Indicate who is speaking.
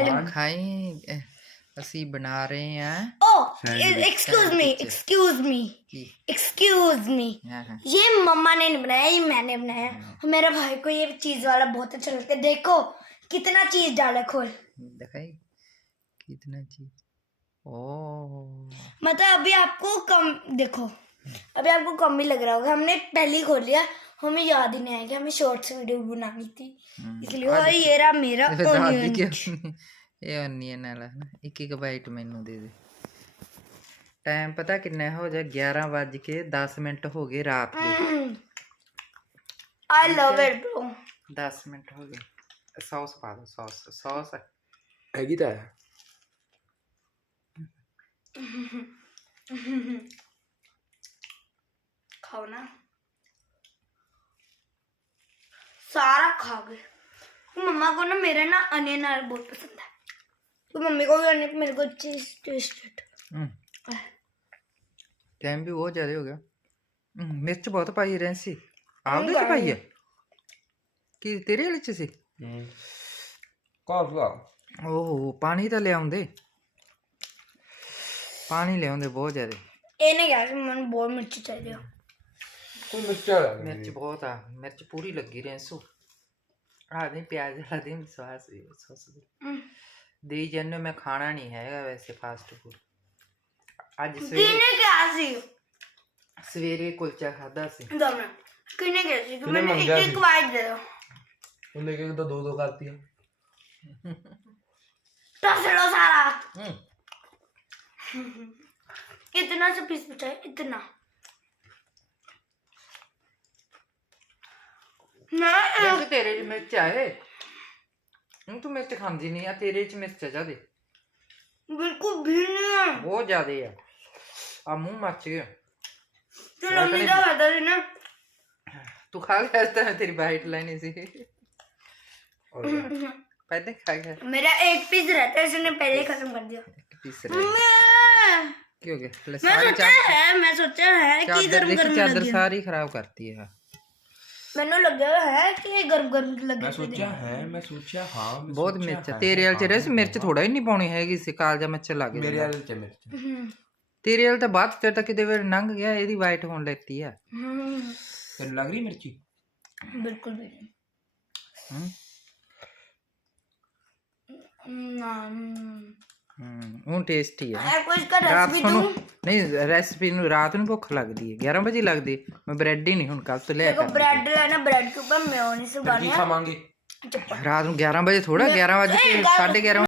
Speaker 1: खाई ਅਸੀਂ बना रहे हैं
Speaker 2: एक्सक्यूज मी ये मम्मा ने नहीं बनाया, ये मैंने बनाया। मेरे भाई को ये चीज वाला बहुत अच्छा लगता है। देखो कितना चीज डाला, खोल
Speaker 1: दिखाई कितना चीज। ओ
Speaker 2: मतलब अभी आपको कम, देखो अभी आपको कम भी लग रहा होगा। हमने पहले ही खोल लिया, हमें याद ही नहीं आया कि हमें शॉर्ट्स वीडियो बनानी थी, इसलिए। और ये रहा मेरा ऑनियन।
Speaker 1: ये ऑनियन वाला ना 1 बाइट मैनू दे दे। टाइम पता कितना हो जाए? 11:10 हो गए रात के।
Speaker 2: I love it bro.
Speaker 1: 10 मिनट हो गए। सॉस पा दो, सॉस
Speaker 3: हैगी तो है।
Speaker 2: खाओ ना, सारा खा गए। मम्मा को ना मेरा ना अनियन बहुत पसंद है, तो मम्मी को भी अनियन, मेरे को टेस्ट।
Speaker 1: टाइम भी बहुत ज्यादा हो गया। मिर्च बहुत पाई रेंसी आपने च पाई है कि तेरे वाले च सी? ओह पानी तो ले आउंदे, पानी ले आउंदे बहुत ज्यादा।
Speaker 2: ਇਹਨੇ ਕਿਹਾ ਸੀ ਮੈਨੂੰ ਬਹੁਤ ਮਿਰਚ ਚਾਹੀਦੀ ਆ।
Speaker 3: कोई मिर्च
Speaker 1: मिर्च बहुत आ, मिर्च पूरी लगी रेंसू। नहीं प्याज वाला दिन सॉस दे जन्ने में खाना नहीं है वैसे फास्ट फूड। आज
Speaker 2: किने ਕਿਹਾ ਸੀ?
Speaker 1: सवेरे कुलचा खादा सी।
Speaker 2: किने ਕਿਹਾ ਸੀ कि मैंने एक बाइट दे दो।
Speaker 3: उन्हें क्या तो दो करती है।
Speaker 2: टस लो सारा। इतना से पीस बचा है, इतना।
Speaker 1: वैसे तेरे च मिर्च है, तू मिर्च खांदी नहीं है, तेरे च मिर्च है ज्यादा।
Speaker 2: बिल्कुल भी नहीं है,
Speaker 1: बहुत ज्यादा है। आ मुंह मच गया।
Speaker 2: चलो मम्मी का बता देना।
Speaker 1: तू खा गया था, तेरी बाइट लेनी सी। पहले खा गया।
Speaker 2: मेरा एक पीस रहता है, इसने पहले ही खत्म कर दिया।
Speaker 1: पीस क्यों गया?
Speaker 2: मैं सोचा है कि गरम गरम
Speaker 1: चादर सारी खराब करती है।
Speaker 2: मैंने लग गया है कि ये गरम गरम लगे।
Speaker 3: मैं सोचा हाँ
Speaker 1: बहुत मिर्च है तेरे वाल च। रेस मिर्च थोड़ा ही नहीं पाउनी हैगी सी, कालजा मिर्च लग गया
Speaker 3: मेरे वाले च मिर्च।
Speaker 1: तेरे वाल तो बात तेरे तक किते वे लंघ गया, एदी वाइट होने लेती है।
Speaker 3: तेरे लग रही मिर्ची?
Speaker 2: बिल्कुल भी नहीं।
Speaker 1: हूँ टेस्टी है।
Speaker 2: रात
Speaker 1: को नहीं रेसिपी रात को भुख लगती है, 11 बजे लगती है। मैं ब्रेड ही नहीं हूँ कल तो ले
Speaker 2: ब्रेड लेना, ब्रेड के ऊपर मेयोनीज लगानी है।
Speaker 3: खावांगे
Speaker 1: रात को 11 बजे थोड़ा 11 बजे 11:30